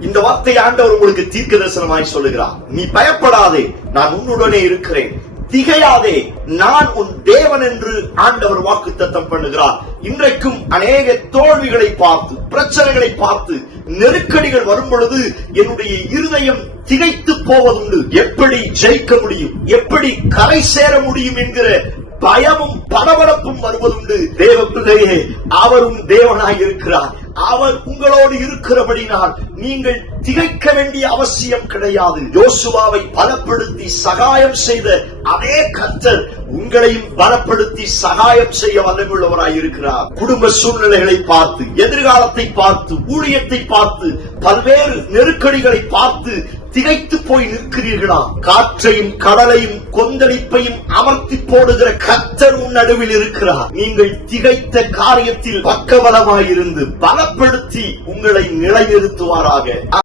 இந்த வார்த்தை ஆண்டவர் உங்களுக்கு தீர்க்க தரிசனமாய் சொல்லுகிறார். நீ பயப்படாதே, நான் உன்னுடனே இருக்கிறேன். திகையாதே, நான் உன் தேவன் என்று ஆண்டவர் வாக்குத்தத்தம் பண்ணுகிறார். இன்றைக்கும் அநேக தோல்விகளை பார்த்து, பிரச்சனைகளை பார்த்து, நெருக்கடிகள் வரும் பொழுது என்னுடைய இருதயம் திகைத்து போவதுண்டு. எப்படி ஜெயிக்க முடியும், எப்படி கரை சேர முடியும் என்கிற பயமும் படபடப்பும் வருவதுண்டு. தேவ பிள்ளையே, அவரும் தேவனாய் இருக்கிறார். அவர் உங்களோடு இருக்கிறபடினால் நீங்கள் திகைக்க வேண்டிய அவசியம் கிடையாது. யோசுவாவை பலப்படுத்தி சகாயம் செய்த அதே கர்த்தர் உங்களையும் பலப்படுத்தி சகாயம் செய்ய வல்லமையுள்ளவராய் இருக்கிறார். குடும்ப சூழ்நிலைகளை பார்த்து, எதிர்காலத்தை பார்த்து, ஊழியத்தை பார்த்து, பல்வேறு நெருக்கடிகளை பார்த்து திகைத்து போய் நிற்கிறீர்களா? காற்றையும் கடலையும் கொந்தளிப்பையும் அமர்த்தி போடுகிற கர்த்தர் உன் நடுவில் இருக்கிறார். நீங்கள் திகைத்த காரியத்தில் பக்கபலமாயிருந்து பலப்படுத்தி உங்களை நிலைநிறுத்துவாராக.